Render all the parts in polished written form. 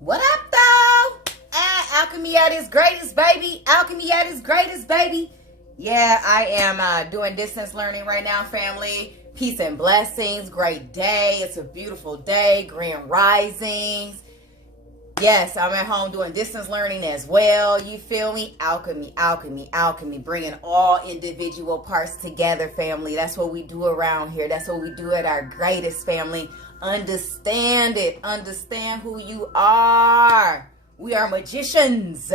What up, though? Alchemy at its greatest, baby. Alchemy at its greatest, baby. Yeah, I am doing distance learning right now, family. Peace and blessings. Great day. It's a beautiful day. Grand risings. Yes, I'm at home doing distance learning as well. You feel me? Alchemy, alchemy, alchemy. Bringing all individual parts together, family. That's what we do around here. That's what we do at our greatest, family. Understand it. Understand who you are. We are magicians.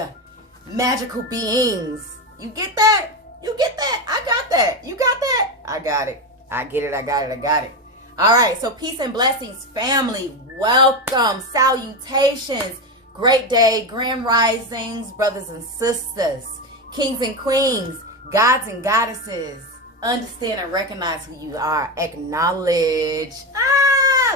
Magical beings. You get that? You get that? I got that. You got that? I got it. I get it. I got it. I got it. All right, so peace and blessings, family. Welcome, salutations, great day, grand risings, brothers and sisters, kings and queens, gods and goddesses. Understand and recognize who you are. Acknowledge.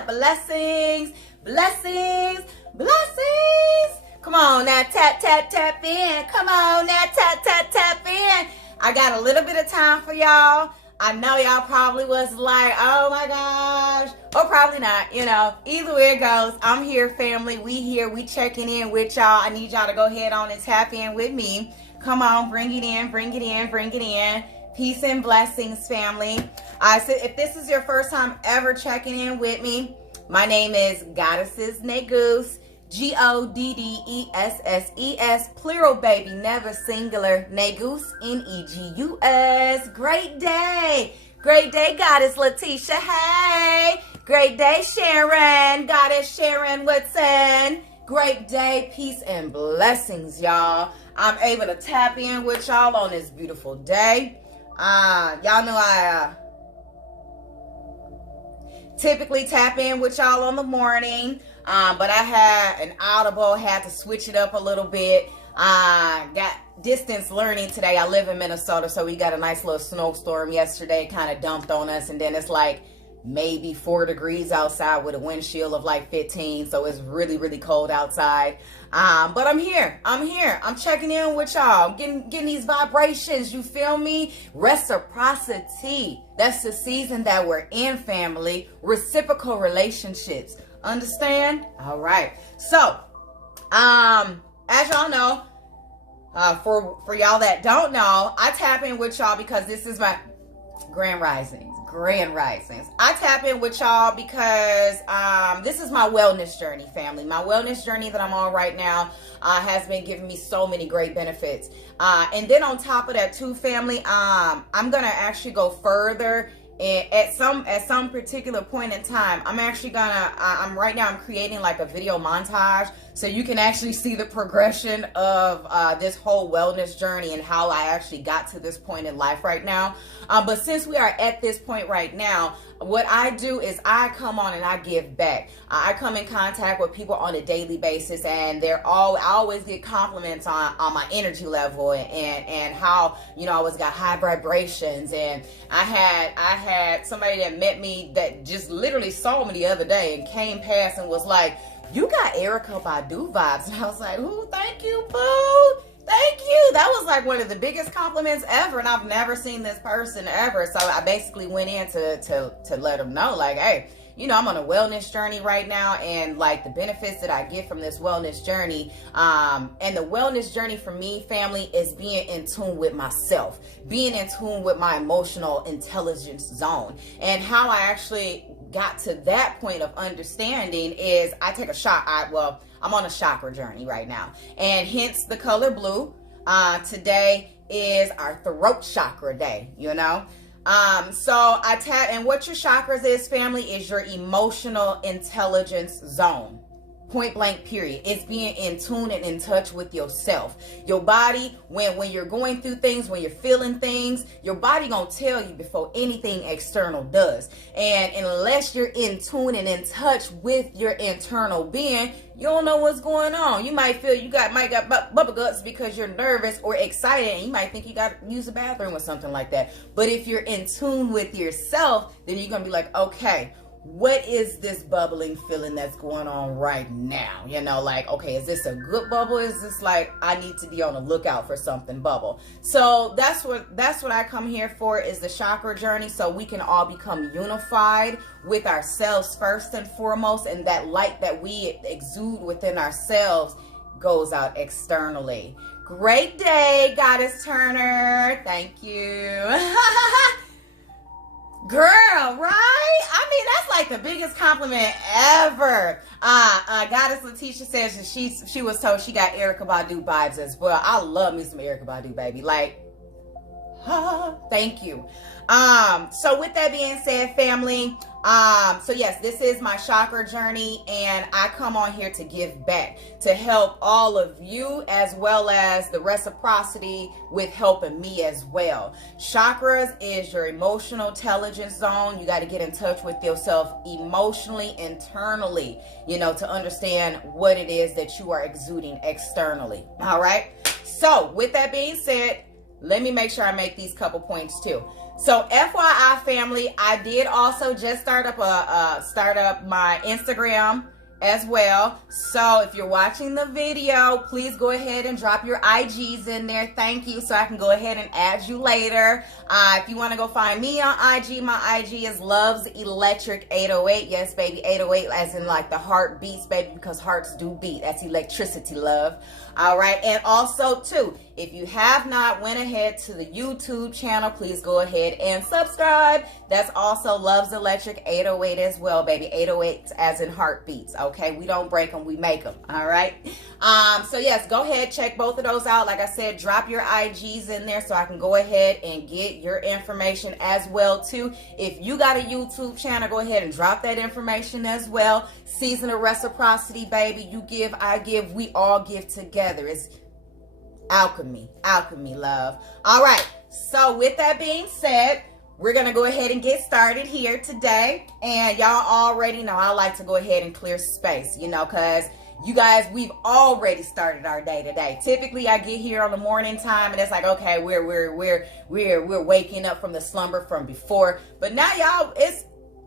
Blessings, blessings, blessings. Come on now, tap, tap, tap in. Come on now, tap, tap, tap in. I got a little bit of time for y'all. I know y'all probably was like, oh my gosh, or probably not, you know, either way it goes. I'm here, family. We here, we checking in with y'all. I need y'all to go ahead on and tap in with me. Come on, bring it in, bring it in, bring it in. Peace and blessings, family. So if this is your first time ever checking in with me, my name is Goddesses Negus. Goddesses, plural, baby, never singular. Negus, Negus. Great day, Goddess Letitia. Hey, great day, Sharon. Goddess Sharon Woodson. Great day, peace and blessings, y'all. I'm able to tap in with y'all on this beautiful day. Y'all know I typically tap in with y'all on the morning. But I had an audible, had to switch it up a little bit. Got distance learning today. I live in Minnesota, so we got a nice little snowstorm yesterday. Kind of dumped on us, and then it's like maybe 4 degrees outside with a wind chill of like 15. So it's really, really cold outside. But I'm here. I'm checking in with y'all. Getting these vibrations. You feel me? Reciprocity. That's the season that we're in, family. Reciprocal relationships. Understand? All right. So, as y'all know, for y'all that don't know, I tap in with y'all because this is my grand risings. I tap in with y'all because this is my wellness journey, family. My wellness journey that I'm on right now has been giving me so many great benefits. And then on top of that too, family, I'm gonna actually go further. And at some particular point in time, I'm actually gonna, I'm creating like a video montage so you can actually see the progression of this whole wellness journey and how I actually got to this point in life right now. But since we are at this point right now, what I do is I come on and I give back. I come in contact with people on a daily basis, and I always get compliments on my energy level and how, you know, I always got high vibrations. And I had somebody that met me that just literally saw me the other day and came past and was like, you got Erykah Badu vibes. And I was like, ooh, thank you, boo. Thank you. That was like one of the biggest compliments ever. And I've never seen this person ever. So I basically went in to let them know, like, hey, you know, I'm on a wellness journey right now, and like the benefits that I get from this wellness journey. And the wellness journey for me, family, is being in tune with myself, being in tune with my emotional intelligence zone. And how I actually got to that point of understanding is I take a shot. I'm on a chakra journey right now, and hence the color blue. Today is our throat chakra day, you know. So I tap, and what your chakras is, family, is your emotional intelligence zone. Point blank, period. It's being in tune and in touch with yourself. Your body, when you're going through things, when you're feeling things, your body gonna tell you before anything external does. And unless you're in tune and in touch with your internal being, you don't know what's going on. You might feel you might got bubble guts because you're nervous or excited, and you might think you got to use the bathroom or something like that. But if you're in tune with yourself, then you're gonna be like, okay, what is this bubbling feeling that's going on right now? You know, like, okay, is this a good bubble? Is this like, I need to be on the lookout for something bubble? So that's what I come here for, is the chakra journey, so we can all become unified with ourselves first and foremost, and that light that we exude within ourselves goes out externally. Great day, Goddess Turner. Thank you. Girl, right? I mean, that's like the biggest compliment ever. Goddess Letitia says that she was told she got Erykah Badu vibes as well. I love me some Erykah Badu, baby. Like, thank you. So with that being said, family, so yes, this is my chakra journey, and I come on here to give back, to help all of you, as well as the reciprocity with helping me as well. Chakras is your emotional intelligence zone. You got to get in touch with yourself emotionally, internally, you know, to understand what it is that you are exuding externally. All right. So with that being said, let me make sure I make these couple points too. So FYI, family, I did also just start up my Instagram as well. So if you're watching the video, please go ahead and drop your IGs in there. Thank you. So I can go ahead and add you later. If you want to go find me on IG, my IG is Loves Electric 808. Yes, baby, 808 as in like the heart beats, baby, because hearts do beat. That's electricity, love. All right. And also too, if you have not went ahead to the YouTube channel, please go ahead and subscribe. That's also Loves Electric 808 as well, baby. 808 as in heartbeats. Okay, we don't break them, we make them. All right. So yes, go ahead, check both of those out. Like I said, drop your IGs in there so I can go ahead and get your information as well too. If you got a YouTube channel, go ahead and drop that information as well. Season of reciprocity, baby. You give, I give, we all give together. It's alchemy, love. All right. So with that being said, we're going to go ahead and get started here today. And y'all already know I like to go ahead and clear space, you know, because you guys, we've already started our day today. Typically, I get here on the morning time and it's like, okay, we're waking up from the slumber from before. But now, y'all,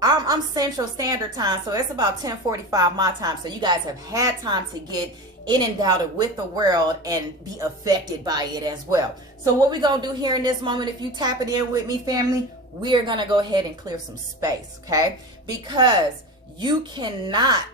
I'm Central Standard Time, so it's about 10:45 my time. So you guys have had time to get inundated with the world and be affected by it as well. So what we're going to do here in this moment, if you tap it in with me, family, we're going to go ahead and clear some space, okay? Because you cannot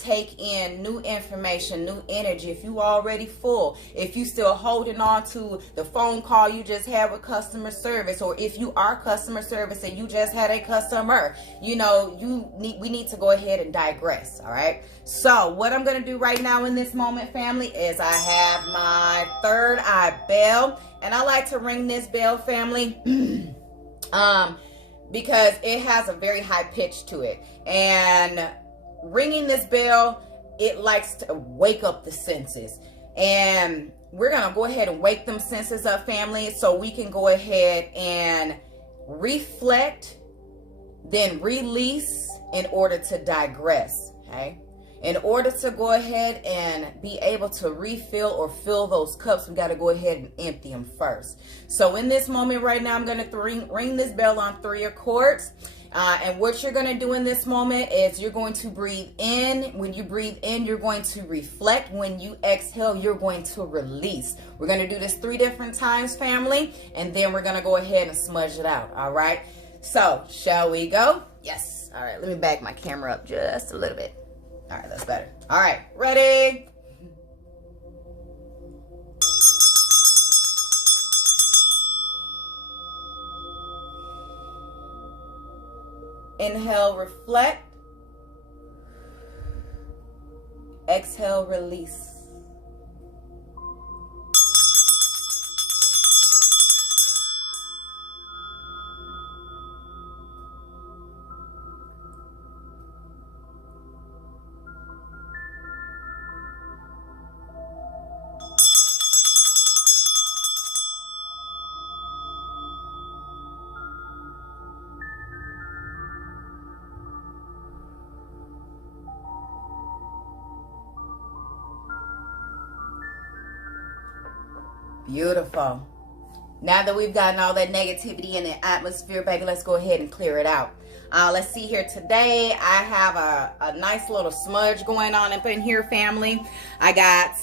take in new information, new energy if you already full. If you still holding on to the phone call you just had with customer service, or if you are customer service and you just had a customer, you know, we need to go ahead and digress. All right. So what I'm going to do right now in this moment, family, is I have my third eye bell, and I like to ring this bell, family, because it has a very high pitch to it. And ringing this bell, it likes to wake up the senses, and we're gonna go ahead and wake them senses up, family, so we can go ahead and reflect, then release in order to digress. Okay, in order to go ahead and be able to refill or fill those cups, we got to go ahead and empty them first. So in this moment right now, I'm going to ring this bell on 3 accords. And what you're going to do in this moment is you're going to breathe in. When you breathe in, you're going to reflect. When you exhale, you're going to release. We're going to do this 3 different times, family, and then we're going to go ahead and smudge it out. All right. So shall we go? Yes. All right. Let me back my camera up just a little bit. All right. That's better. All right. Ready? Inhale, reflect. Exhale, release. Beautiful. Now that we've gotten all that negativity in the atmosphere, baby, let's go ahead and clear it out. Let's see here. Today I have a nice little smudge going on up in here, family. I got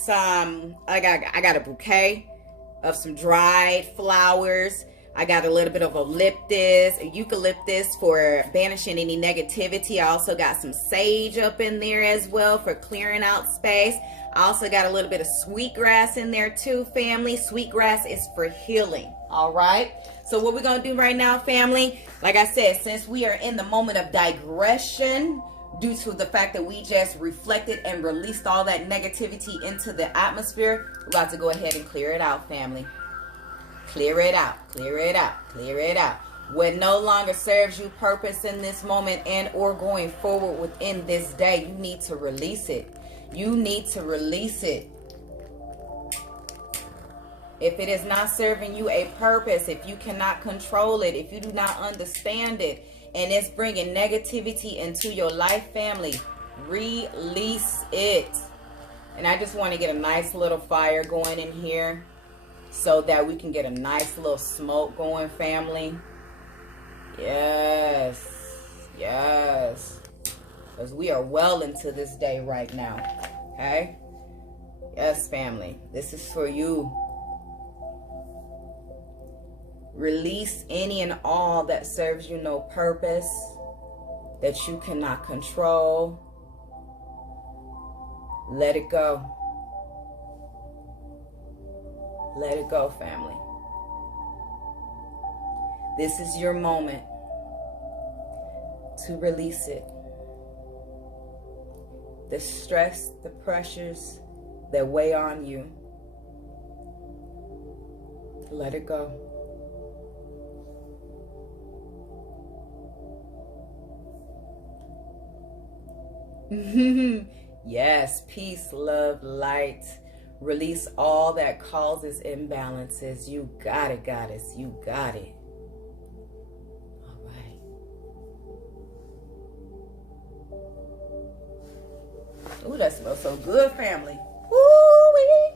a bouquet of some dried flowers. I got a little bit of eucalyptus for banishing any negativity. I also got some sage up in there as well for clearing out space. I also got a little bit of sweetgrass in there too, family. Sweetgrass is for healing, all right? So what we're going to do right now, family, like I said, since we are in the moment of digression due to the fact that we just reflected and released all that negativity into the atmosphere, we're about to go ahead and clear it out, family. Clear it out, clear it out, clear it out. What no longer serves you purpose in this moment and or going forward within this day, you need to release it. You need to release it. If it is not serving you a purpose, if you cannot control it, if you do not understand it, and it's bringing negativity into your life, family, release it. And I just want to get a nice little fire going in here, so that we can get a nice little smoke going, family. Yes. Yes. Because we are well into this day right now. Okay? Yes, family. This is for you. Release any and all that serves you no purpose, that you cannot control. Let it go. Let it go, family. This is your moment to release it. The stress, the pressures that weigh on you, let it go. Yes, peace, love, light. Release all that causes imbalances. You got it, goddess. You got it. All right. Ooh, that smells so good, family. Woo-wee.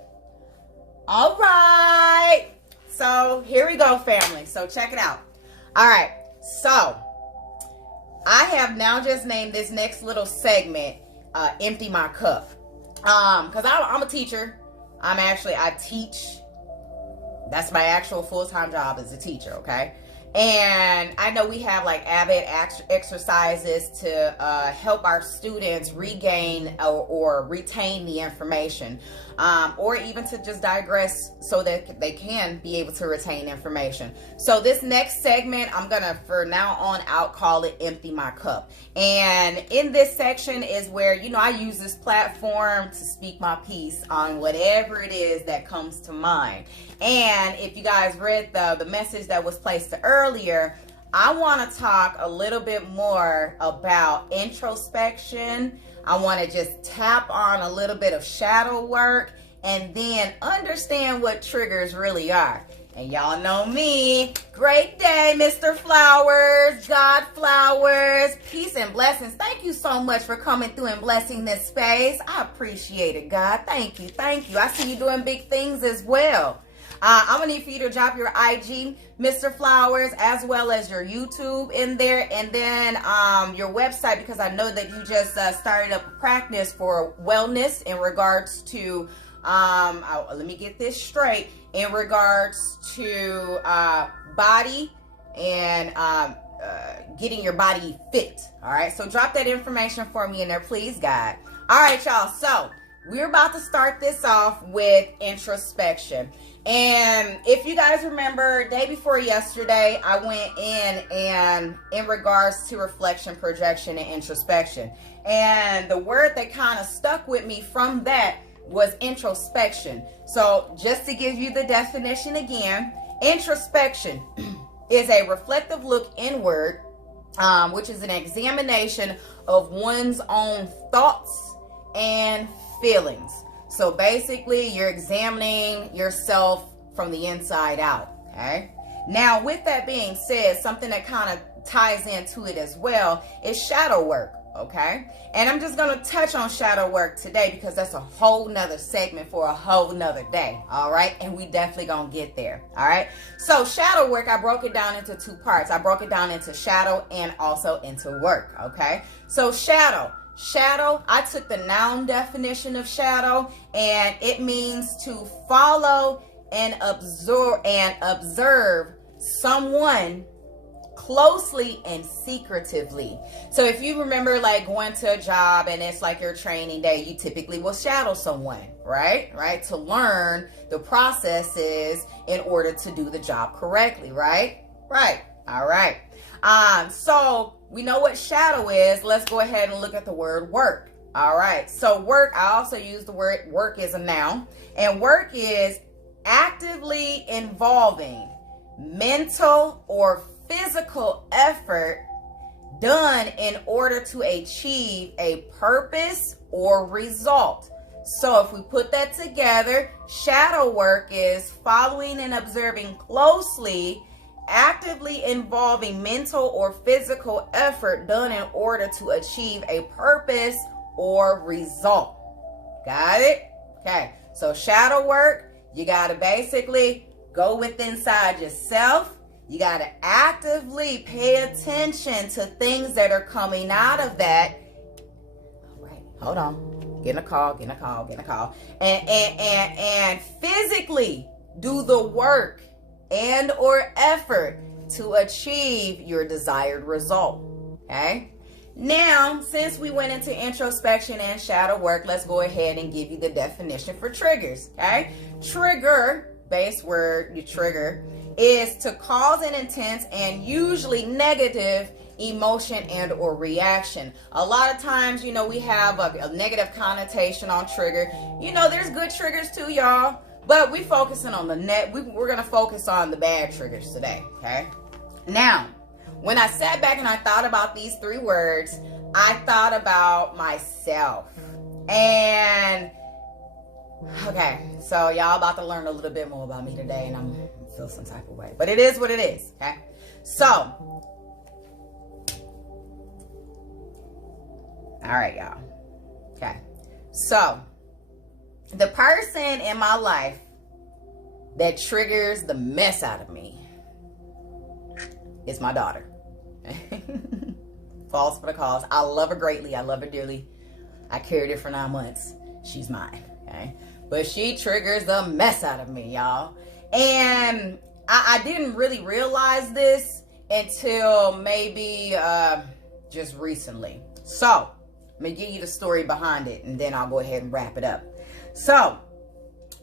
All right. So here we go, family. So check it out. All right. So I have now just named this next little segment, Empty My Cup. Because I'm a teacher. I teach. That's my actual full-time job as a teacher, okay? And I know we have like Abbott exercises to help our students regain or retain the information, or even to just digress so that they can be able to retain information. So this next segment, I'm gonna, for now on out, call it Empty My Cup. And in this section is where, you know, I use this platform to speak my piece on whatever it is that comes to mind. And if you guys read the message that was placed earlier, I want to talk a little bit more about introspection. I want to just tap on a little bit of shadow work and then understand what triggers really are. And y'all know me. Great day, Mr. Flowers, God Flowers. Peace and blessings. Thank you so much for coming through and blessing this space. I appreciate it, God. Thank you. Thank you. I see you doing big things as well. I'm going to need for you to drop your IG, Mr. Flowers, as well as your YouTube in there, and then your website, because I know that you just started up a practice for wellness in regards to, let me get this straight, in regards to body and getting your body fit. All right, so drop that information for me in there, please, God. All right, y'all, so we're about to start this off with introspection. And if you guys remember, day before yesterday, I went in regards to reflection, projection, and introspection. And the word that kind of stuck with me from that was introspection. So just to give you the definition again, introspection is a reflective look inward, which is an examination of one's own thoughts and feelings. So basically, you're examining yourself from the inside out, okay? Now, with that being said, something that kind of ties into it as well is shadow work, okay? And I'm just going to touch on shadow work today because that's a whole nother segment for a whole nother day, all right? And we definitely going to get there, all right? So shadow work, I broke it down into two parts. I broke it down into shadow and also into work, okay? So shadow, I took the noun definition of shadow, and it means to follow and observe someone closely and secretively. So if you remember, like, going to a job and it's like your training day, you typically will shadow someone, right? To learn the processes in order to do the job correctly, right? All right. So we know what shadow is. Let's go ahead and look at the word work. All right. So work, I also use the word work as a noun, and work is actively involving mental or physical effort done in order to achieve a purpose or result. So if we put that together, shadow work is following and observing closely, actively involving mental or physical effort done in order to achieve a purpose or result. Got it? Okay, so shadow work, you got to basically go within inside yourself. You got to actively pay attention to things that are coming out of that. All right, hold on. Getting a call. And physically do the work and or effort to achieve your desired result. Okay? Now, since we went into introspection and shadow work, let's go ahead and give you the definition for triggers. Okay? Trigger, base word, you trigger, is to cause an intense and usually negative emotion and or reaction. A lot of times, you know, we have a negative connotation on trigger. You know, there's good triggers too, y'all, but we focusing on the we're going to focus on the bad triggers today, okay? Now, when I sat back and I thought about these three words, I thought about myself. And okay, so y'all about to learn a little bit more about me today, and I'm feel some type of way, but it is what it is. Okay, so all right, y'all. Okay, so the person in my life that triggers the mess out of me is my daughter. Falls for the cause. I love her greatly. I love her dearly. I carried her for 9 months. She's mine. Okay, but she triggers the mess out of me, y'all. And I didn't really realize this until maybe just recently. So let me give you the story behind it, and then I'll go ahead and wrap it up. So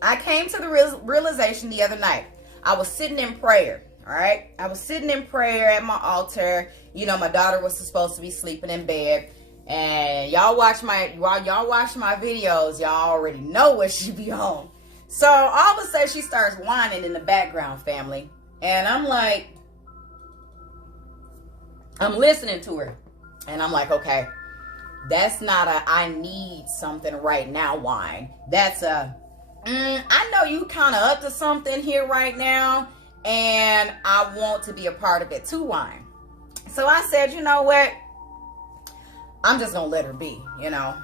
I came to the realization the other night. I was sitting in prayer. All right, I was sitting in prayer at my altar. You know, my daughter was supposed to be sleeping in bed. And y'all watch my videos, y'all already know what she be on. So all of a sudden she starts whining in the background, family. And I'm like, I'm listening to her. And I'm like, okay, that's not a I need something right now whine. That's a, I know you kind of up to something here right now, and I want to be a part of it too whine. So I said, you know what? I'm just going to let her be, you know.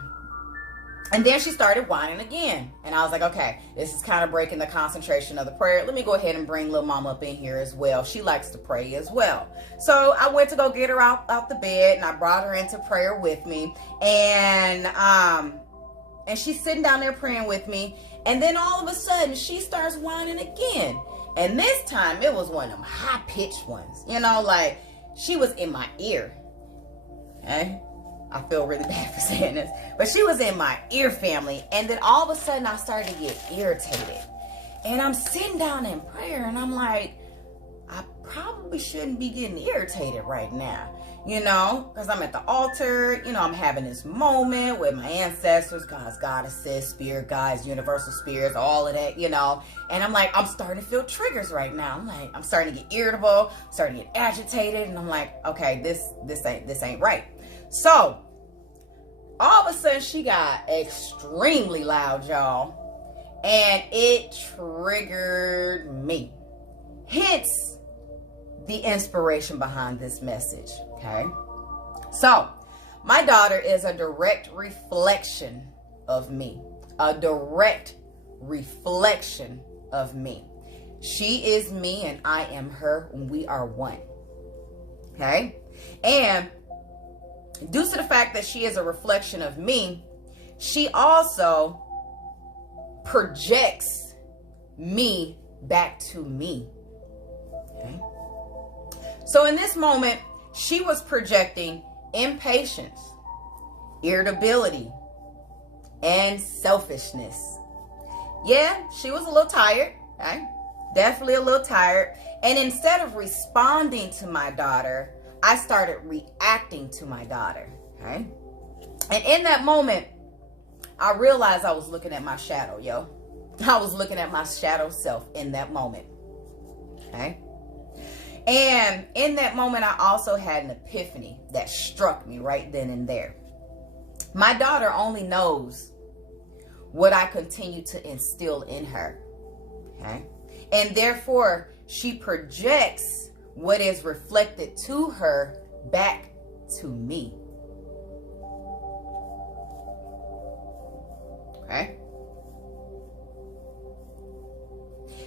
And then she started whining again. And I was like, okay, this is kind of breaking the concentration of the prayer. Let me go ahead and bring little mama up in here as well. She likes to pray as well. So I went to go get her out the bed, and I brought her into prayer with me. And she's sitting down there praying with me. And then all of a sudden, she starts whining again. And this time, it was one of them high-pitched ones. You know, like, she was in my ear. Okay? I feel really bad for saying this, but she was in my ear, family. And then all of a sudden I started to get irritated, and I'm sitting down in prayer, and I'm like, I probably shouldn't be getting irritated right now, you know, because I'm at the altar, you know, I'm having this moment with my ancestors, gods, goddesses, spirit guides, universal spirits, all of that, you know. And I'm like, I'm starting to feel triggers right now. I'm like, I'm starting to get irritable, starting to get agitated, and I'm like, okay, this ain't right. So all of a sudden she got extremely loud, y'all, and it triggered me. Hence the inspiration behind this message. Okay, so My daughter is a direct reflection of me. A direct reflection of me. She is me and I am her, and we are one. Okay? And due to the fact that she is a reflection of me, she also projects me back to me. Okay? So in this moment, she was projecting impatience, irritability, and selfishness. Yeah, she was a little tired. Okay? Definitely a little tired. And instead of responding to my daughter, I started reacting to my daughter. Okay? And in that moment, I realized I was looking at my shadow, yo. I was looking at my shadow self in that moment. Okay? And in that moment, I also had an epiphany that struck me right then and there. My daughter only knows what I continue to instill in her. Okay? And therefore, she projects what is reflected to her back to me. Okay?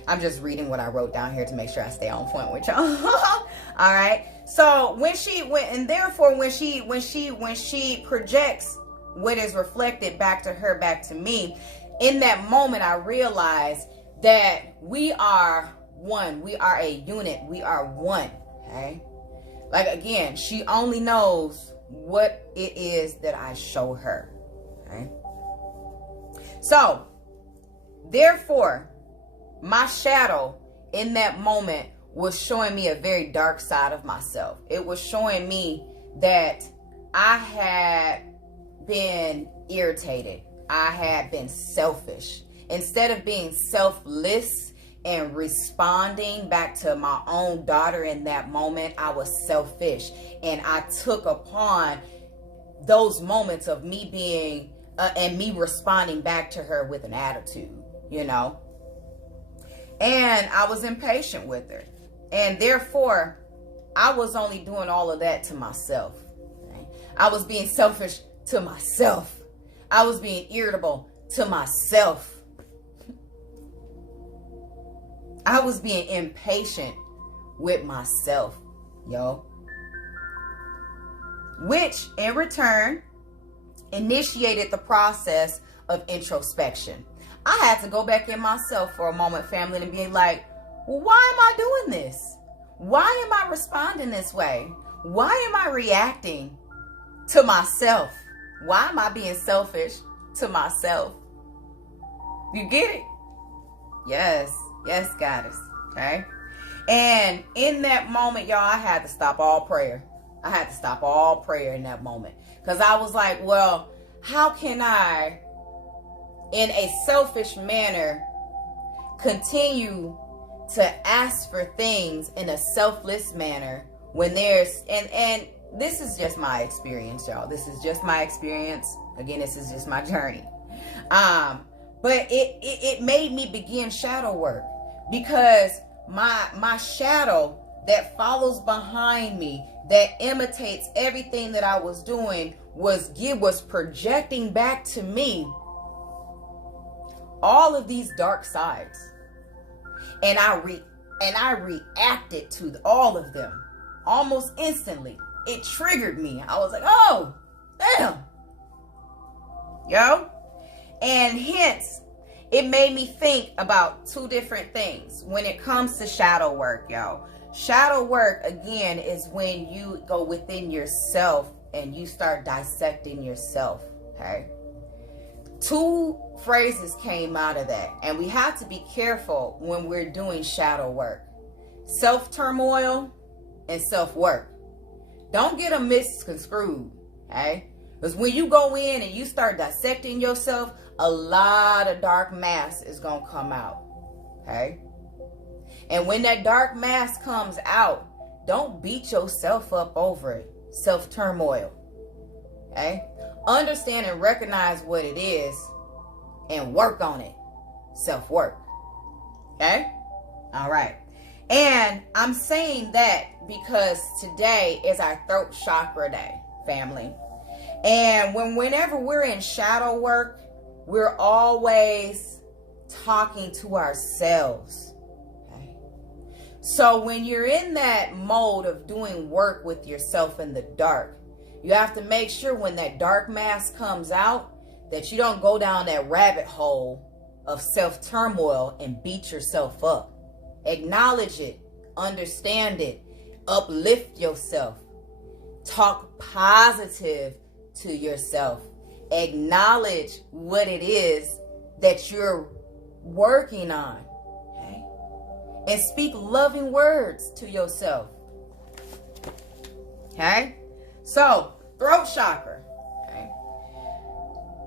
I'm just reading what I wrote down here to make sure I stay on point with y'all. All right. So when she projects what is reflected back to her, back to me, in that moment, I realized that we are one. We are a unit. We are one. Okay. Like, again, she only knows what it is that I show her. Okay. So, therefore, my shadow in that moment was showing me a very dark side of myself. It was showing me that I had been irritated. I had been selfish. Instead of being selfless and responding back to my own daughter in that moment, I was selfish. And I took upon those moments of me being and me responding back to her with an attitude, you know. And I was impatient with her. And therefore, I was only doing all of that to myself. Right? I was being selfish to myself. I was being irritable to myself. I was being impatient with myself, yo. Which, in return, initiated the process of introspection. I had to go back in myself for a moment, family, and be like, well, why am I doing this? Why am I responding this way? Why am I reacting to myself? Why am I being selfish to myself? You get it? Yes. Yes, goddess. Okay? And in that moment, y'all, I had to stop all prayer. I had to stop all prayer in that moment. Because I was like, well, how can I, in a selfish manner, continue to ask for things in a selfless manner when there's, and this is just my experience, y'all. This is just my experience. Again, this is just my journey. But it made me begin shadow work, because my shadow that follows behind me, that imitates everything that I was doing, was projecting back to me all of these dark sides. And I reacted to all of them almost instantly. It triggered me. I was like, oh, damn. Yo. And hence, it made me think about two different things when it comes to shadow work, yo. Shadow work, again, is when you go within yourself and you start dissecting yourself, okay? Two phrases came out of that, and we have to be careful when we're doing shadow work. Self-turmoil and self-work. Don't get them misconstrued, okay? Because when you go in and you start dissecting yourself, a lot of dark mass is going to come out, okay? And when that dark mass comes out, don't beat yourself up over it. Self-turmoil, okay? Understand and recognize what it is and work on it. Self-work, okay? All right. And I'm saying that because today is our throat chakra day, family. And whenever we're in shadow work, we're always talking to ourselves. Okay? So when you're in that mode of doing work with yourself in the dark, you have to make sure when that dark mask comes out that you don't go down that rabbit hole of self-turmoil and beat yourself up. Acknowledge it, understand it, uplift yourself, talk positive to yourself, acknowledge what it is that you're working on, okay? And speak loving words to yourself, okay? So, throat chakra, okay?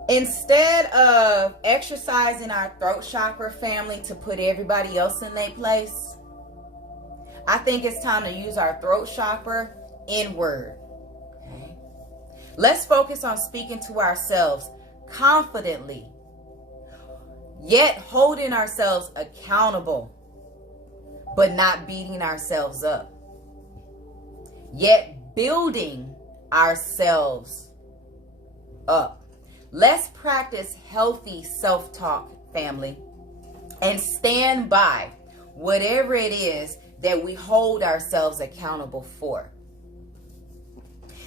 Instead of exercising our throat chakra, family, to put everybody else in their place, I think it's time to use our throat chakra inward. Okay? Let's focus on speaking to ourselves confidently, yet holding ourselves accountable, but not beating ourselves up, yet building ourselves up. Let's practice healthy self-talk, family, and stand by whatever it is that we hold ourselves accountable for.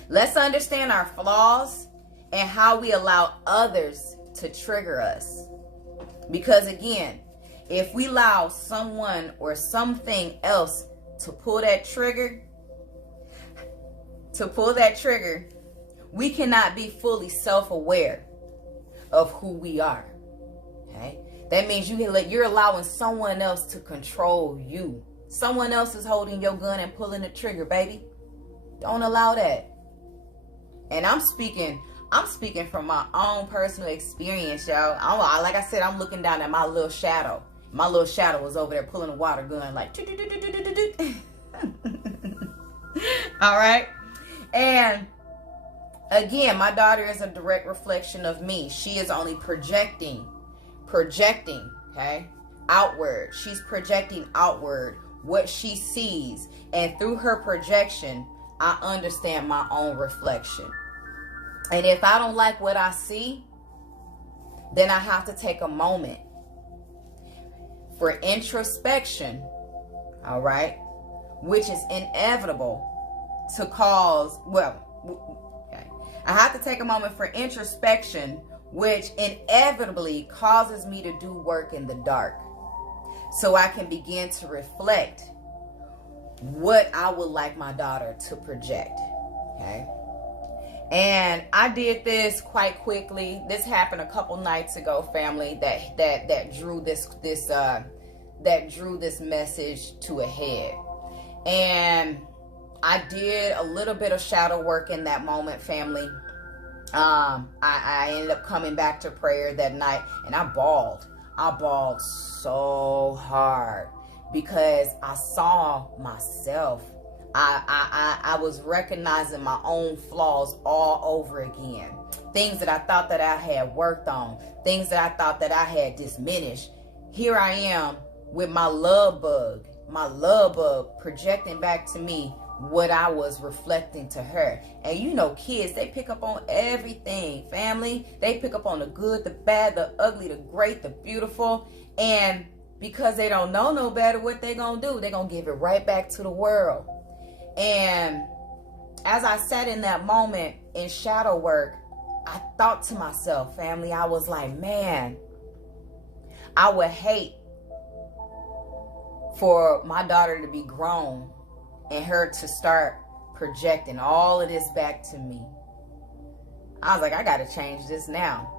Let's understand our flaws and how we allow others to trigger us. Because again, if we allow someone or something else to pull that trigger, we cannot be fully self-aware of who we are. Okay? That means you're allowing someone else to control you. Someone else is holding your gun and pulling the trigger, baby. Don't allow that. And I'm speaking from my own personal experience, y'all. Like I said, I'm looking down at my little shadow. My little shadow was over there pulling a water gun like all right. And again, my daughter is a direct reflection of me. She is only projecting, okay, outward. She's projecting outward what she sees. And through her projection, I understand my own reflection. And if I don't like what I see, then I have to take a moment for introspection, all right, which is inevitable to cause, I have to take a moment for introspection, which inevitably causes me to do work in the dark, so I can begin to reflect what I would like my daughter to project, okay? And I did this quite quickly. This happened a couple nights ago, family, that drew this message to a head. And I did a little bit of shadow work in that moment, family. I ended up coming back to prayer that night, and I bawled so hard because I saw myself. I was recognizing my own flaws all over again. Things that I thought that I had worked on, things that I thought that I had diminished. Here I am with my love bug projecting back to me what I was reflecting to her. And you know, kids, they pick up on everything, family. They pick up on the good, the bad, the ugly, the great, the beautiful. And because they don't know no better, what they gonna do? They gonna give it right back to the world. And as I sat in that moment in shadow work, I thought to myself, family, I was like, man, I would hate for my daughter to be grown and her to start projecting all of this back to me. I was like, I gotta change this now.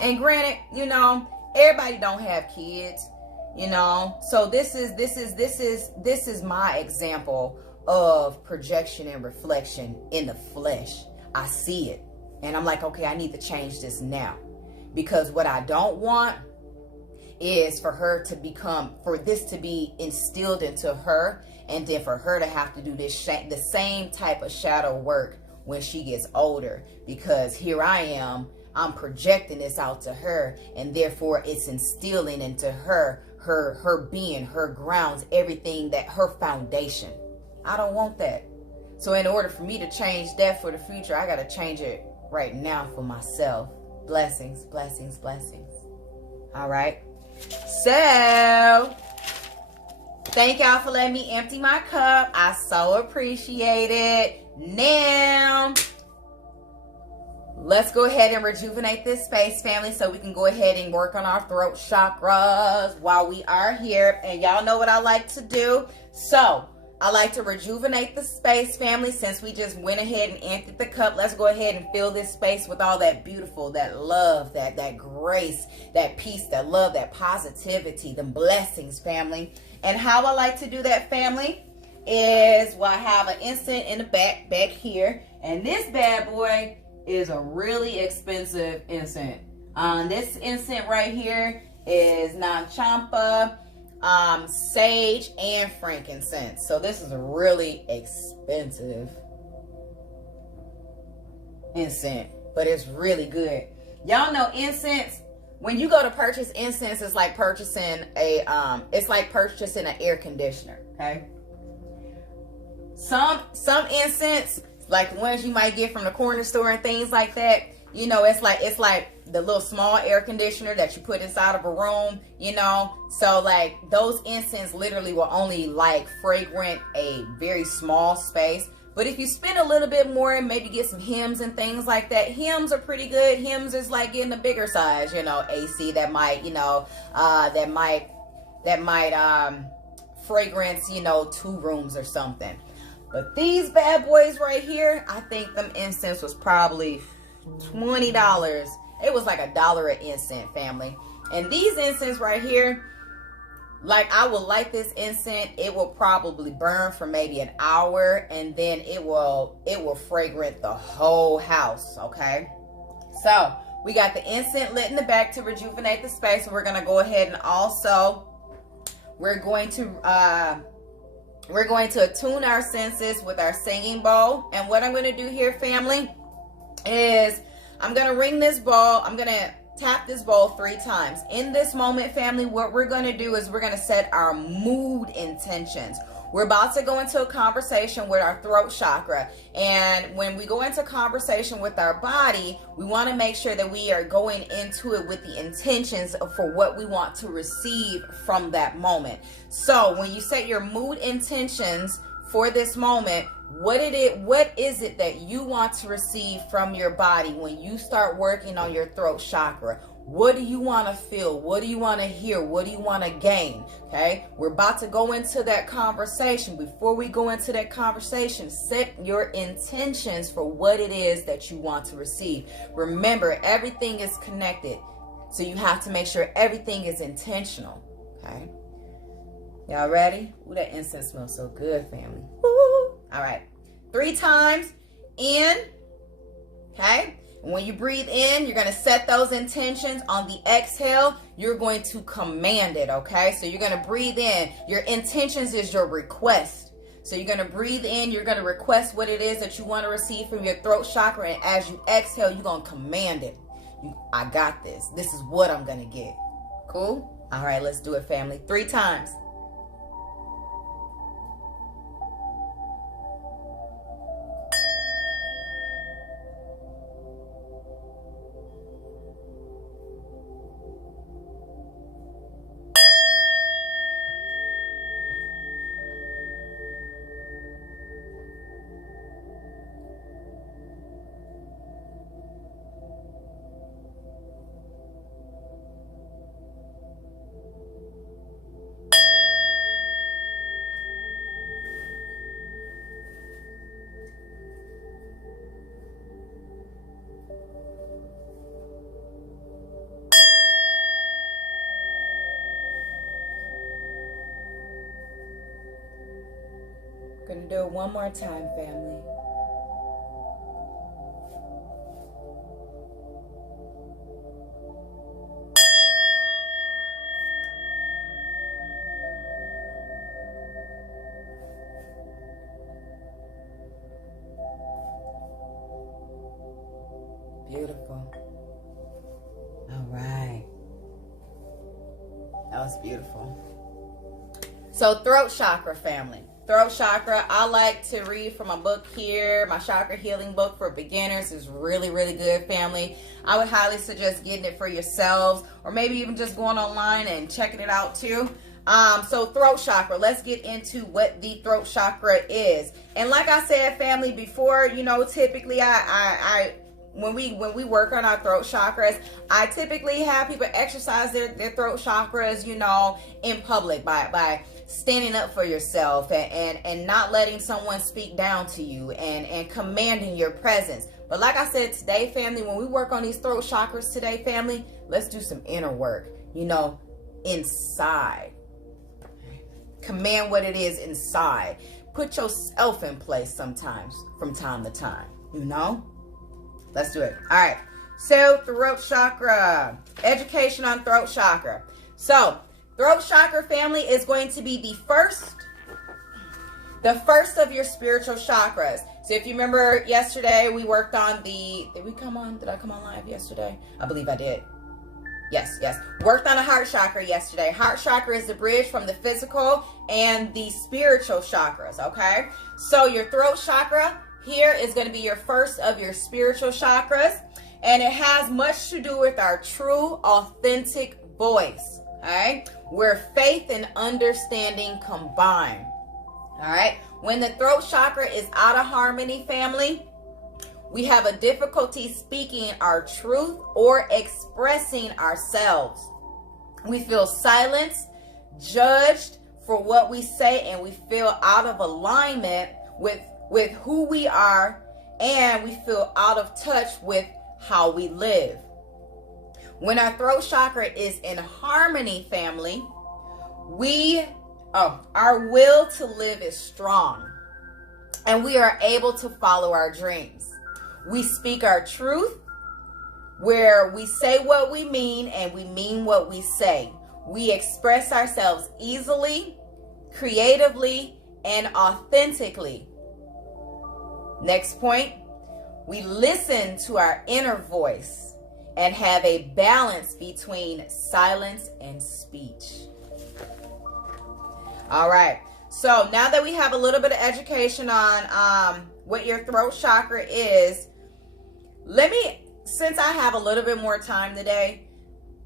And granted, you know, everybody don't have kids, you know, so this is my example of projection and reflection in the flesh. I see it and I'm like, okay, I need to change this now, because what I don't want is for this to be instilled into her, and then for her to have to do the same type of shadow work when she gets older, because here I am, I'm projecting this out to her, and therefore it's instilling into her being, her grounds, everything, that her foundation. I don't want that. So in order for me to change that for the future, I got to change it right now for myself. Blessings, blessings, blessings. All right. So, thank y'all for letting me empty my cup. I so appreciate it. Now, let's go ahead and rejuvenate this space, family, so we can go ahead and work on our throat chakras while we are here. And y'all know what I like to do. So, I like to rejuvenate the space, family. Since we just went ahead and emptied the cup, let's go ahead and fill this space with all that beautiful, that love, that grace, that peace, that love, that positivity, the blessings, family. And how I like to do that, family, is, well, I have an incense in the back here. And this bad boy is a really expensive incense. This incense right here is non-champa, sage, and frankincense. So this is a really expensive incense, but it's really good. Y'all know incense, when you go to purchase incense, it's like purchasing an air conditioner, okay? Some incense, like the ones you might get from the corner store and things like that, you know, it's like the little small air conditioner that you put inside of a room, you know. So like those incense literally will only like fragrant a very small space. But if you spend a little bit more and maybe get some hymns and things like that, hymns are pretty good. Hymns is like getting a bigger size, you know, AC that might, you know, that might fragrance, you know, 2 rooms or something. But these bad boys right here, I think them incense was probably $20. It was like $1 an incense, family. And these incense right here, like I will light this incense, it will probably burn for maybe an hour, and then it will fragrant the whole house, okay? So we got the incense lit in the back to rejuvenate the space. And we're gonna go ahead and also we're going to attune our senses with our singing bowl. And what I'm going to do here, family, is I'm going to ring this bowl. I'm going to tap this bowl 3 times. In this moment, family, what we're going to do is we're going to set our mood intentions. We're about to go into a conversation with our throat chakra. And when we go into conversation with our body, we want to make sure that we are going into it with the intentions for what we want to receive from that moment. So when you set your mood intentions for this moment, what is it that you want to receive from your body when you start working on your throat chakra? What do you want to feel? What do you want to hear? What do you want to gain? Okay, we're about to go into that conversation. Before we go into that conversation, set your intentions for what it is that you want to receive. Remember, everything is connected, so you have to make sure everything is intentional. Okay, y'all ready? Ooh, that incense smells so good, family. Woo! All right, 3 times in. Okay. When you breathe in, you're going to set those intentions. On the exhale, you're going to command it, okay? So you're going to breathe in. Your intentions is your request. So you're going to breathe in. You're going to request what it is that you want to receive from your throat chakra. And as you exhale, you're going to command it. I got this. This is what I'm going to get. Cool? All right, let's do it, family. 3 times. Gonna do it one more time, family. Beautiful. All right. That was beautiful. So throat chakra, family. throat chakra. I like to read from a book here. My chakra healing book for beginners is really, really good, family. I would highly suggest getting it for yourselves, or maybe even just going online and checking it out too. So throat chakra, let's get into what the throat chakra is. And like I said, family, before, you know, typically when we work on our throat chakras, I typically have people exercise their throat chakras, you know, in public by standing up for yourself and not letting someone speak down to you and commanding your presence. But like I said today, family, when we work on these throat chakras today, family, let's do some inner work, you know, inside. Command what it is inside. Put yourself in place sometimes from time to time, you know? Let's do it. All right. So throat chakra, education on throat chakra. So throat chakra, family, is going to be the first of your spiritual chakras. So if you remember yesterday, we worked on did I come on live yesterday? I believe I did. Yes. Worked on a heart chakra yesterday. Heart chakra is the bridge from the physical and the spiritual chakras, okay? So your throat chakra here is going to be your first of your spiritual chakras, and it has much to do with our true, authentic voice, all right? Where faith and understanding combine, all right? When the throat chakra is out of harmony, family, we have a difficulty speaking our truth or expressing ourselves. We feel silenced, judged for what we say, and we feel out of alignment with who we are, and we feel out of touch with how we live. When our throat chakra is in harmony, family, our will to live is strong, and we are able to follow our dreams. We speak our truth, where we say what we mean and we mean what we say. We express ourselves easily, creatively, and authentically. Next point, we listen to our inner voice and have a balance between silence and speech. All right. So now that we have a little bit of education on what your throat chakra is, since I have a little bit more time today,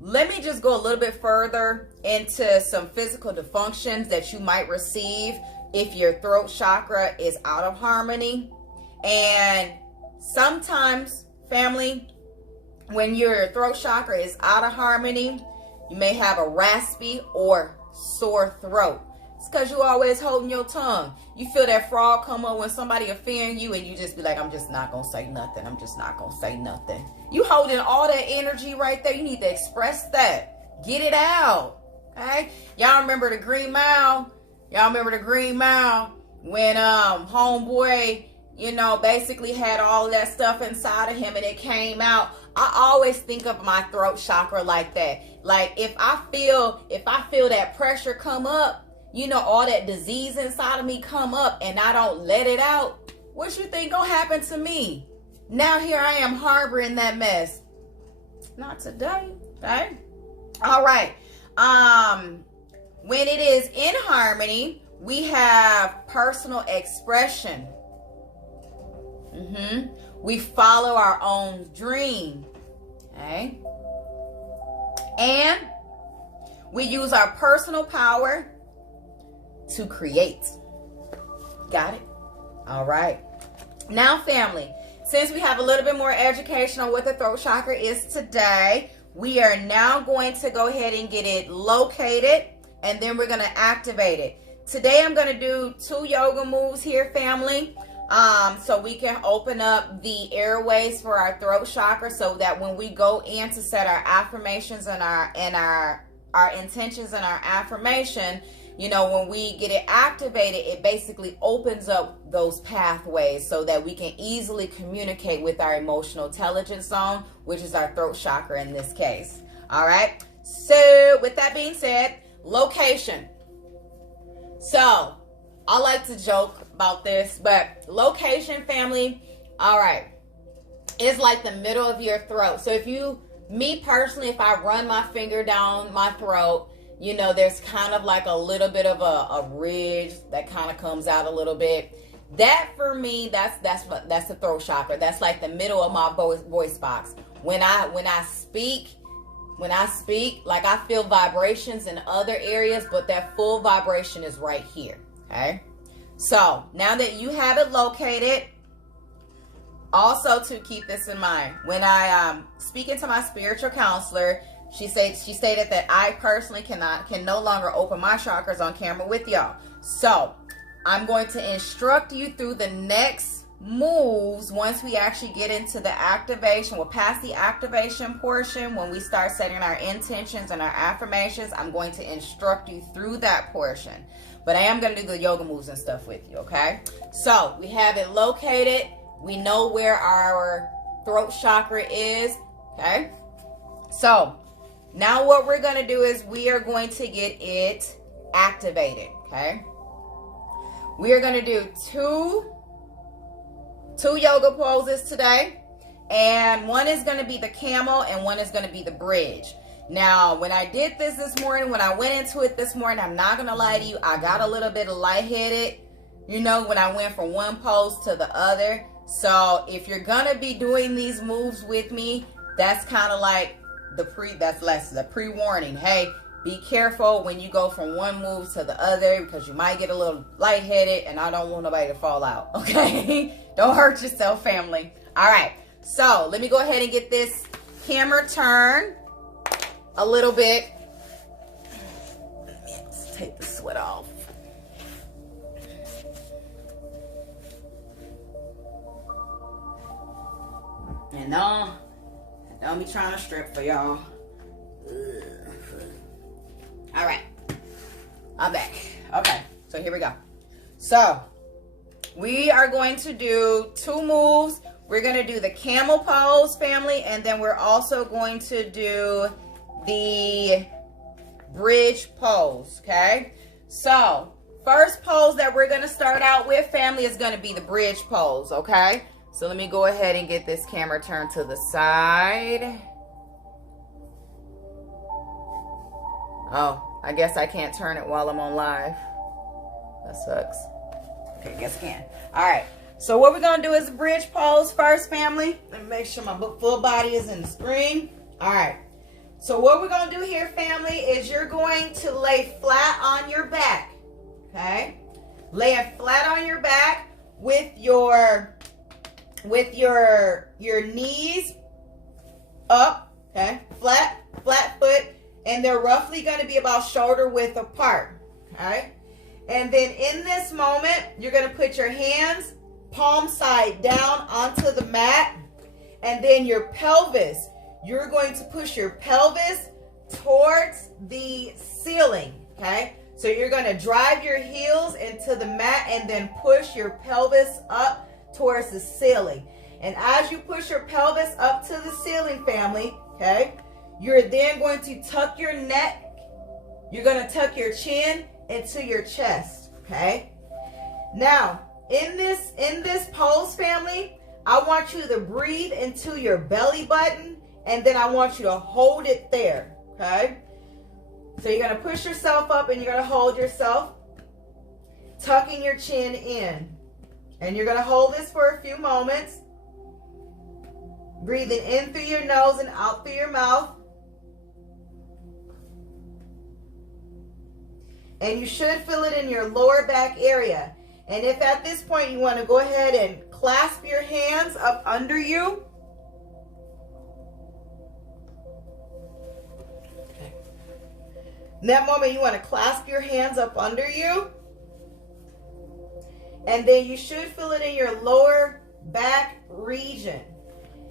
let me just go a little bit further into some physical dysfunctions that you might receive if your throat chakra is out of harmony. And sometimes, family, when your throat chakra is out of harmony, you may have a raspy or sore throat. It's because you always holding your tongue. You feel that frog come up when somebody offend you, and you just be like, I'm just not going to say nothing. I'm just not going to say nothing. You holding all that energy right there. You need to express that. Get it out. Okay? Y'all remember the Green Mile? When homeboy, you know, basically had all of that stuff inside of him and it came out. I always think of my throat chakra like that. Like if I feel that pressure come up, you know, all that disease inside of me come up and I don't let it out, what you think gonna happen to me? Now here I am harboring that mess. Not today, okay? All right. When it is in harmony, we have personal expression. We follow our own dream, okay? And we use our personal power to create. Got it? All right. Now, family, since we have a little bit more education on what the throat chakra is today, we are now going to go ahead and get it located, and then we're going to activate it. Today, I'm going to do 2 yoga moves here, family, so we can open up the airways for our throat chakra, so that when we go in to set our affirmations and our intentions and our affirmation, you know, when we get it activated, it basically opens up those pathways so that we can easily communicate with our emotional intelligence zone, which is our throat chakra in this case. All right. So with that being said, location. So I like to joke about this, but location, family, all right, is like the middle of your throat. So me personally, if I run my finger down my throat, you know, there's kind of like a little bit of a ridge that kind of comes out a little bit. That for me, that's the throat chakra. That's like the middle of my voice box. When I speak, like I feel vibrations in other areas, but that full vibration is right here. Okay. So now that you have it located, also to keep this in mind, when I speaking to my spiritual counselor, she stated that I personally can no longer open my chakras on camera with y'all. So I'm going to instruct you through the next moves once we actually get into the activation. We're past the activation portion. When we start setting our intentions and our affirmations, I'm going to instruct you through that portion. But I am going to do the yoga moves and stuff with you, okay? So we have it located. We know where our throat chakra is, okay? So now what we're going to do is we are going to get it activated, okay? We are going to do two yoga poses today, and one is going to be the camel and one is going to be the bridge. Now, when I did this morning, when I went into it this morning, I'm not going to lie to you, I got a little bit of lightheaded, you know, when I went from one pose to the other. So if you're going to be doing these moves with me, that's kind of like the pre-warning. Hey, be careful when you go from one move to the other, because you might get a little lightheaded, and I don't want nobody to fall out, okay? Don't hurt yourself, family. All right, so let me go ahead and get this camera turned a little bit. Let's take the sweat off. And no, don't be trying to strip for y'all. All right, I'm back. Okay, so here we go. So we are going to do two moves. We're going to do the camel pose, family, and then we're also going to do the bridge pose, okay? So first pose that we're going to start out with, family, is going to be the bridge pose, okay? So let me go ahead and get this camera turned to the side. Oh, I guess I can't turn it while I'm on live. That sucks. Okay, I guess I can. All right. So what we're going to do is a bridge pose first, family. Let me make sure my full body is in the screen. All right. So what we're going to do here, family, is you're going to lay flat on your back. Okay? Laying flat on your back with your knees up. Okay? Flat foot. And they're roughly going to be about shoulder width apart, okay? And then in this moment, you're going to put your hands palm side down onto the mat. And then your pelvis, you're going to push your pelvis towards the ceiling, okay? So you're going to drive your heels into the mat and then push your pelvis up towards the ceiling. And as you push your pelvis up to the ceiling, family, okay, you're then going to tuck your neck. You're going to tuck your chin into your chest, okay? Now, in this pose, family, I want you to breathe into your belly button, and then I want you to hold it there, okay? So you're going to push yourself up, and you're going to hold yourself, tucking your chin in. And you're going to hold this for a few moments, breathing in through your nose and out through your mouth. And you should feel it in your lower back area. And if at this point you want to go ahead and clasp your hands up under you. Okay. In that moment, you want to clasp your hands up under you. And then you should feel it in your lower back region.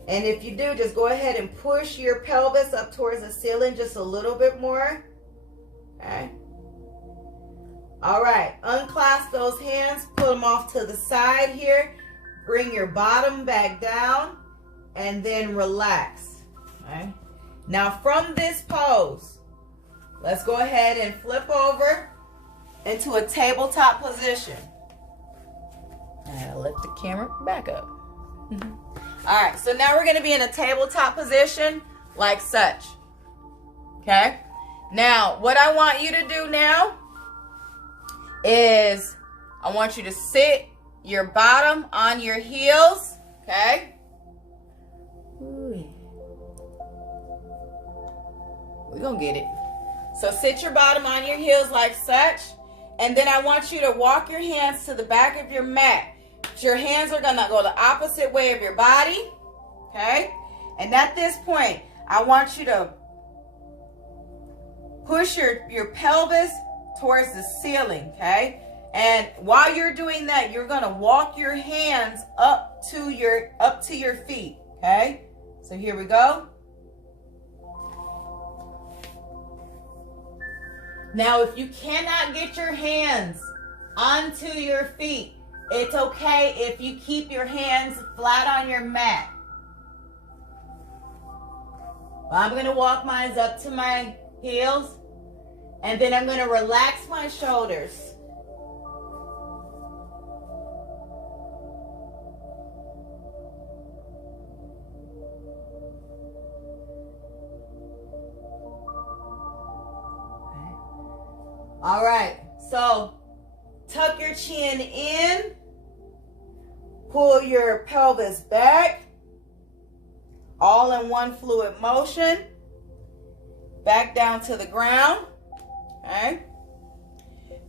And if you do, just go ahead and push your pelvis up towards the ceiling just a little bit more. Okay. All right, unclasp those hands, put them off to the side here. Bring your bottom back down and then relax. Okay. Now from this pose, let's go ahead and flip over into a tabletop position. And I'll lift the camera back up. All right, so now we're going to be in a tabletop position like such. Okay. Now, what I want you to do now is I want you to sit your bottom on your heels, okay? We're gonna get it. So sit your bottom on your heels like such, and then I want you to walk your hands to the back of your mat. Your hands are gonna go the opposite way of your body, okay? And at this point, I want you to push your pelvis towards the ceiling, okay? And while you're doing that, you're gonna walk your hands up to your feet, okay? So here we go. Now, if you cannot get your hands onto your feet, it's okay if you keep your hands flat on your mat. I'm gonna walk mine up to my heels, and then I'm gonna relax my shoulders. All right, so tuck your chin in, pull your pelvis back, all in one fluid motion, back down to the ground, okay?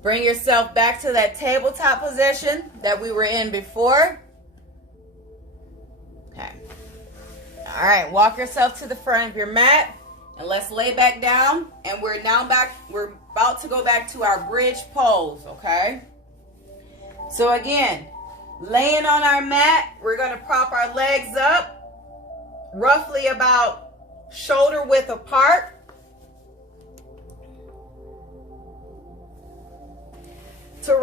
Bring yourself back to that tabletop position that we were in before. Okay. All right, walk yourself to the front of your mat, and let's lay back down, and we're about to go back to our bridge pose, okay? So again, laying on our mat, we're gonna prop our legs up, roughly about shoulder width apart. To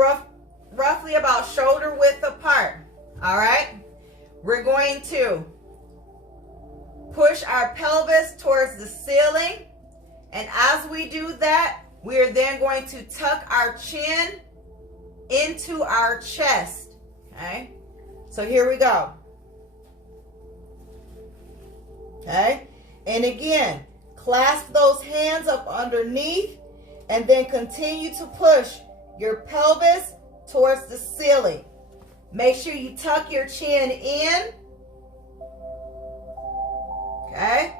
roughly about shoulder width apart, all right? We're going to push our pelvis towards the ceiling, and as we do that, we're then going to tuck our chin into our chest, okay? So here we go. Okay? And again, clasp those hands up underneath, and then continue to push your pelvis towards the ceiling. Make sure you tuck your chin in. Okay?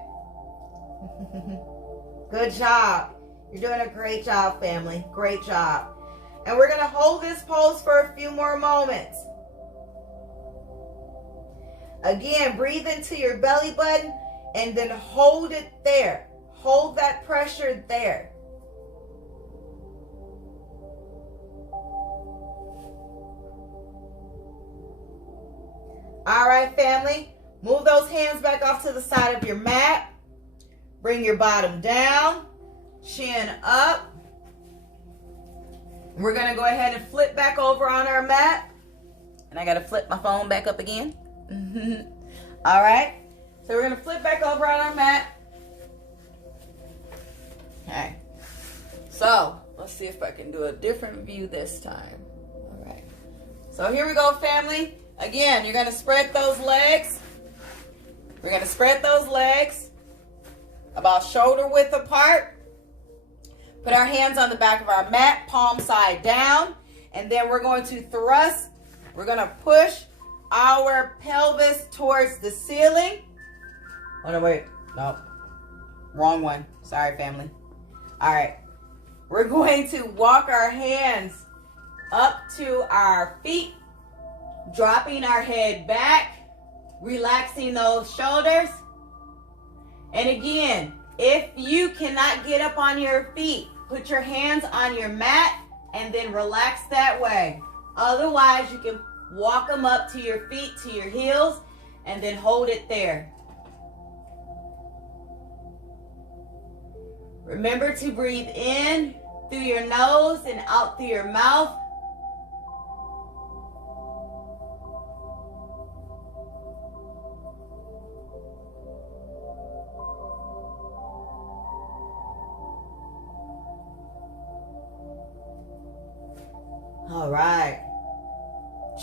Good job. You're doing a great job, family. Great job. And we're going to hold this pose for a few more moments. Again, breathe into your belly button and then hold it there. Hold that pressure there. All right, family. Move those hands back off to the side of your mat. Bring your bottom down, chin up. We're going to go ahead and flip back over on our mat. And I got to flip my phone back up again. All right. So we're going to flip back over on our mat. Okay. So let's see if I can do a different view this time. All right. So here we go, family. Again, you're going to spread those legs. We're going to spread those legs about shoulder width apart. Put our hands on the back of our mat, palm side down. And then we're going to thrust. We're going to push our pelvis towards the ceiling. Oh, no, wait. No. Wrong one. Sorry, family. All right. We're going to walk our hands up to our feet, dropping our head back, relaxing those shoulders. And again, if you cannot get up on your feet, put your hands on your mat and then relax that way. Otherwise, you can walk them up to your feet, to your heels, and then hold it there. Remember to breathe in through your nose and out through your mouth. All right.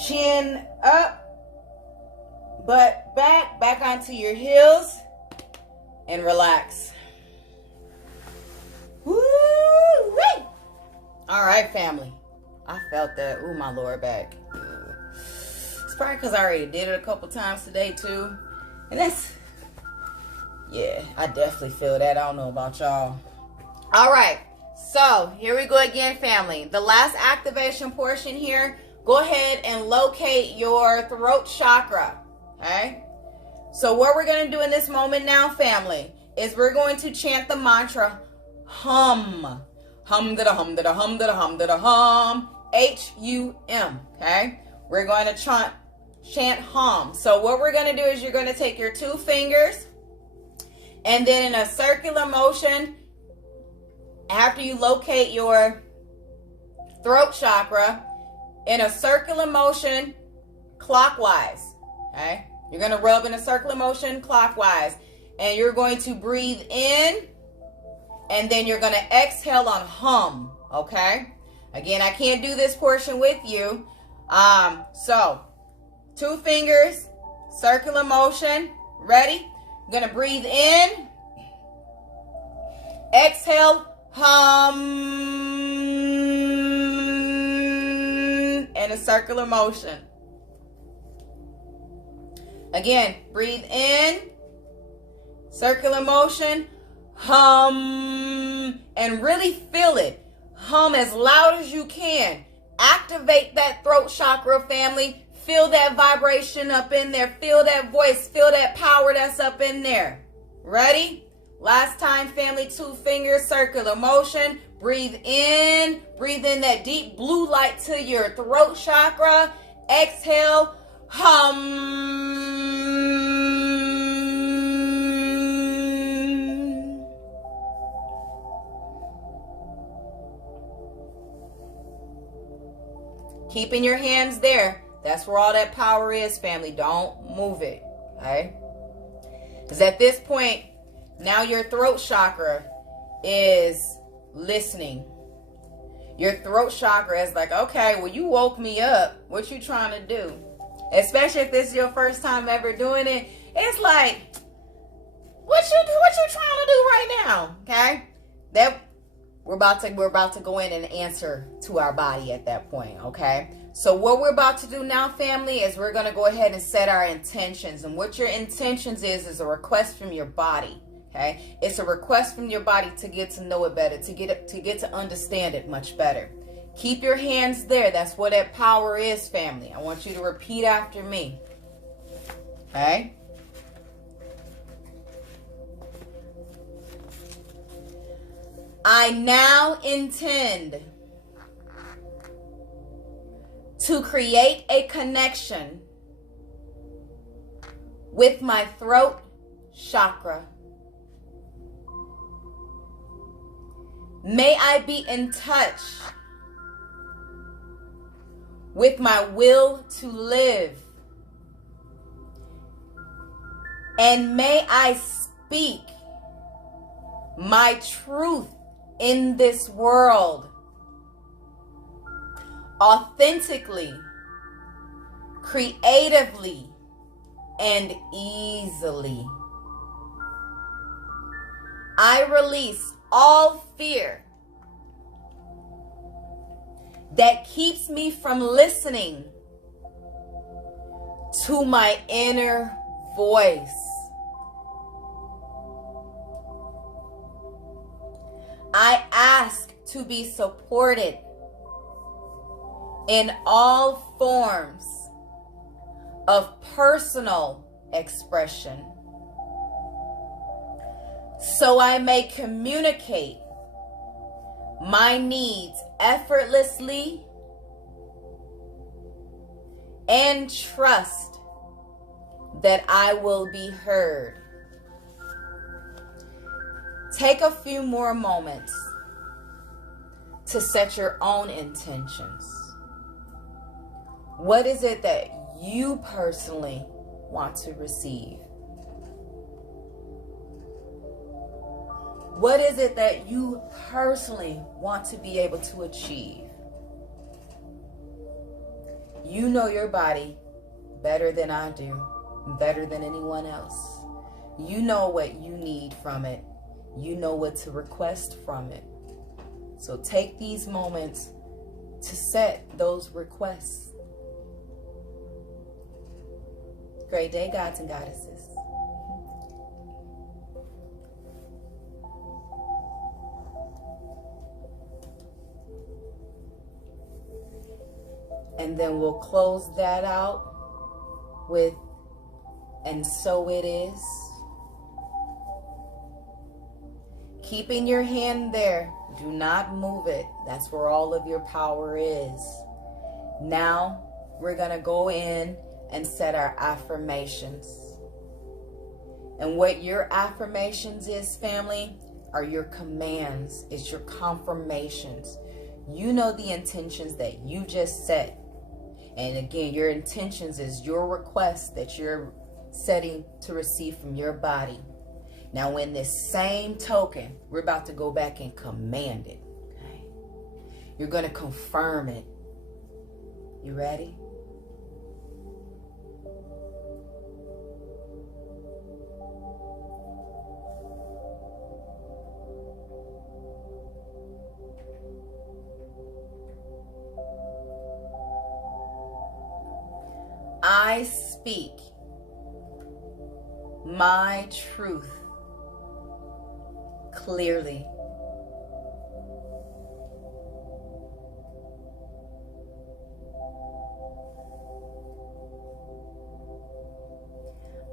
Chin up, butt back onto your heels, and relax. Woo! right, family. I felt that. Ooh, my lower back. It's probably because I already did it a couple times today, too. And that's, yeah, I definitely feel that. I don't know about y'all. All right. So, here we go again, family. The last activation portion here, go ahead and locate your throat chakra. Okay? So, what we're going to do in this moment now, family, is we're going to chant the mantra, hum. Hum da da hum da da hum da da hum da da hum. H-U-M. Okay? We're going to chant hum. So what we're going to do is you're going to take your 2 fingers and then in a circular motion, after you locate your throat chakra, in a circular motion clockwise. Okay? You're going to rub in a circular motion clockwise. And you're going to breathe in. And then you're going to exhale on hum. Okay? Again, I can't do this portion with you. So, 2 fingers, circular motion. Ready? I'm going to breathe in. Exhale, hum. And a circular motion. Again, breathe in. Circular motion. Hum. And really feel it. Hum as loud as you can. Activate that throat chakra, family. Feel that vibration up in there. Feel that voice. Feel that power that's up in there. Ready? Last time, family. 2 fingers, circular motion. Breathe in. Breathe in that deep blue light to your throat chakra. Exhale. Hum. Keeping your hands there. That's where all that power is, family. Don't move it. Okay? Because at this point, now your throat chakra is listening. Your throat chakra is like, okay, well, you woke me up. What you trying to do? Especially if this is your first time ever doing it. It's like, what you trying to do right now? Okay? That we're about to go in and answer to our body at that point, okay? So what we're about to do now, family, is we're going to go ahead and set our intentions. And what your intentions is a request from your body, okay? It's a request from your body to get to know it better, to get to understand it much better. Keep your hands there. That's what that power is, family. I want you to repeat after me, okay? I now intend to create a connection with my throat chakra. May I be in touch with my will to live. And may I speak my truth in this world authentically, creatively, and easily. I release all fear that keeps me from listening to my inner voice. I ask to be supported in all forms of personal expression, so I may communicate my needs effortlessly and trust that I will be heard. Take a few more moments to set your own intentions. What is it that you personally want to receive? What is it that you personally want to be able to achieve? You know your body better than I do, better than anyone else. You know what you need from it. You know what to request from it. So take these moments to set those requests. Great day, gods and goddesses. And then we'll close that out with, and so it is. Keeping your hand there. Do not move it. That's where all of your power is. Now we're going to go in and set our affirmations. And what your affirmations is, family, are your commands. It's your confirmations. You know the intentions that you just set. And again, your intentions is your request that you're setting to receive from your body. Now, in this same token, we're about to go back and command it. Okay? You're going to confirm it. You ready? I speak my truth clearly.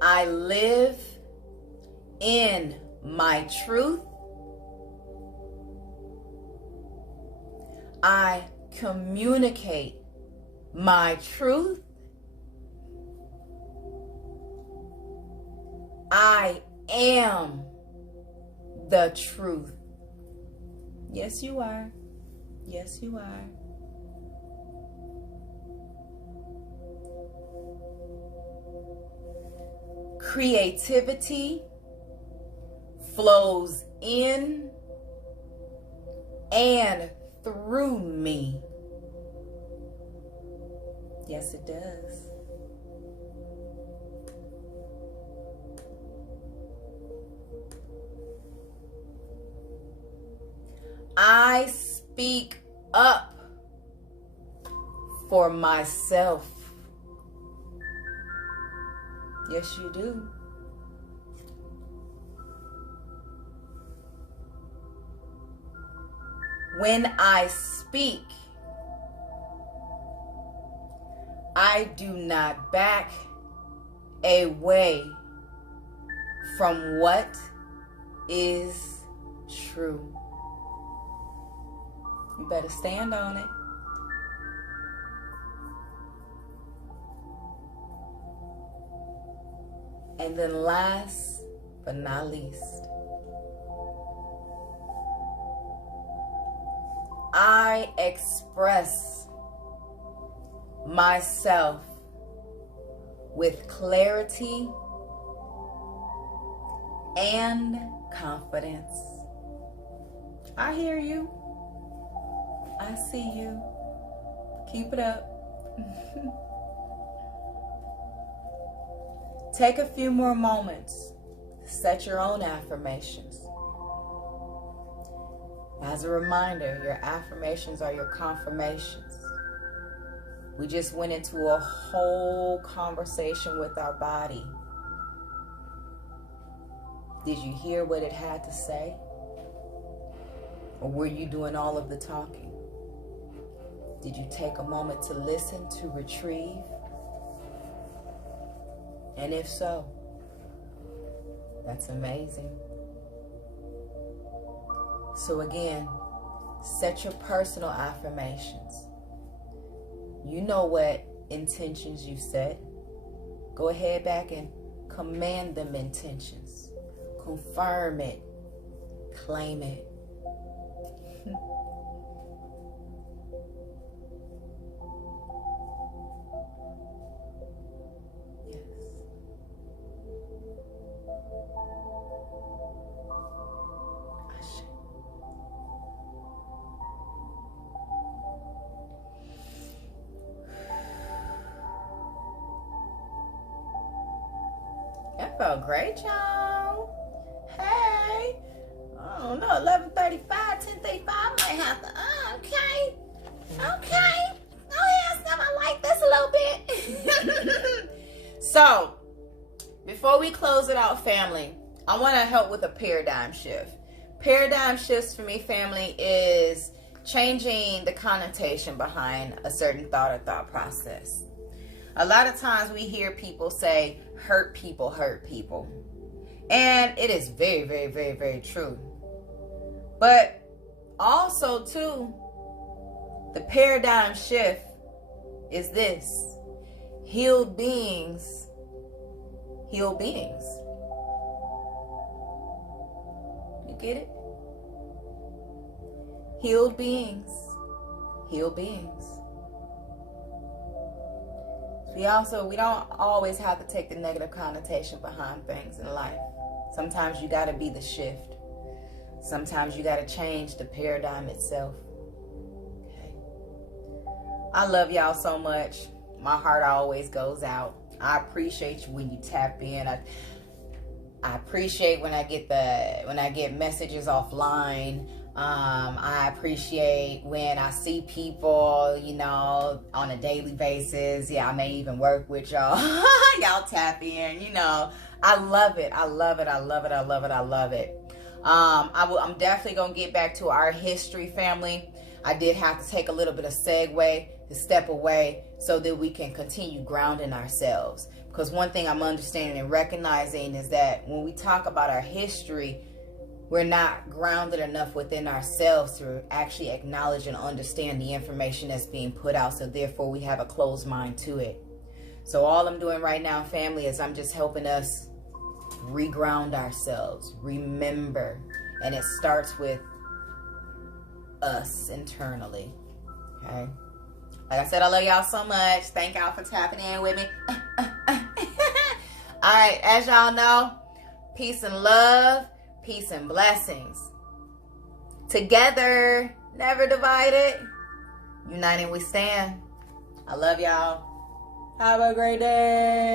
I live in my truth. I communicate my truth. I am the truth. Yes, you are. Yes, you are. Creativity flows in and through me. Yes, it does. I speak up for myself. Yes, you do. When I speak, I do not back away from what is true. You better stand on it. And then last but not least, I express myself with clarity and confidence. I hear you. I see you. Keep it up. Take a few more moments to set your own affirmations. As a reminder, your affirmations are your confirmations. We just went into a whole conversation with our body. Did you hear what it had to say? Or were you doing all of the talking? Did you take a moment to listen, to retrieve? And if so, that's amazing. So again, set your personal affirmations. You know what intentions you set. Go ahead back and command them intentions. Confirm it. Claim it. That felt great, y'all. Hey, I don't know, 11:35, 10:35, I might have to, okay. So, before we close it out, family, I want to help with a paradigm shift. Paradigm shifts for me, family, is changing the connotation behind a certain thought or thought process. A lot of times we hear people say, hurt people hurt people. And it is very, very, very, very true. But also, too, the paradigm shift is this: healed beings heal beings. You get it? Healed beings heal beings. We don't always have to take the negative connotation behind things in life. Sometimes you got to be the shift. Sometimes you got to change the paradigm itself. Okay. I love y'all so much. My heart always goes out. I appreciate you when you tap in. I appreciate when I get messages offline. I appreciate when I see people, on a daily basis. Yeah, I may even work with y'all. Y'all tap in, I love it. I love it. I love it. I love it. I love it. I'm definitely going to get back to our history, family. I did have to take a little bit of segue to step away so that we can continue grounding ourselves. Because one thing I'm understanding and recognizing is that when we talk about our history, we're not grounded enough within ourselves to actually acknowledge and understand the information that's being put out. So therefore, we have a closed mind to it. So all I'm doing right now, family, is I'm just helping us reground ourselves. Remember. And it starts with us internally. Okay? Like I said, I love y'all so much. Thank y'all for tapping in with me. All right. As y'all know, peace and love. Peace and blessings. Together, never divided. United we stand. I love y'all. Have a great day.